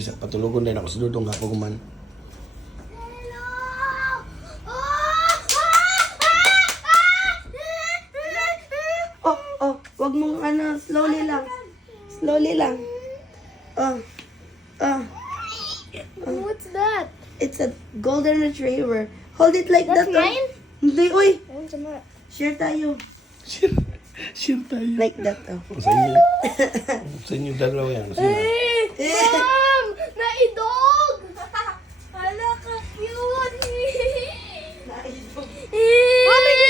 Bisa patulugon din ako sa dudong nga paguman. Oh, wag mong ano, slowly lang. Slowly lang. Oh. What's that? It's a golden retriever. Hold it like That's that. oh. mine? Hindi, uy. What's that? Share tayo. Share tayo. Like that, oh. Sa inyo. Sa inyo dalawa yan. Sa inyo. Mom! Naidog! Hala ka cute! Mami,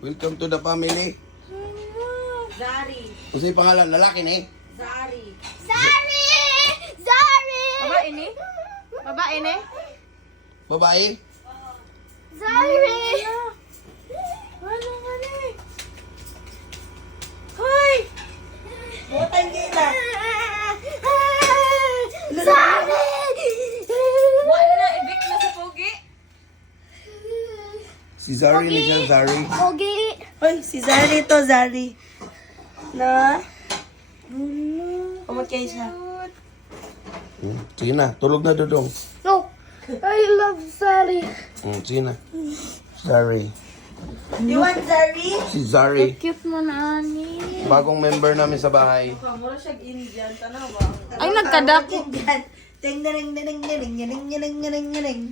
Welcome to the family. Zari. Kung sa'yo pangalan, lalaki na eh. Zari. Zari! Zari! Babae ni? Babae ni? Babae? Zari! Ano nga ni? Hoy! Butang kita. Zari! Wala, evict na sa pogi. Si Zari ni siya, Zari. Pogi! Hoy, si Zari to, Zari. Na? Umat kayo siya. Sige na, tulog na dudong. No! I love Zari! Sige na. Zari. You want Zari? Si Zari. Cute mo na, Ani. Bagong member namin sa bahay. Ay, nagkadak. Ding ding ding ding ding ding ding ding ding ding.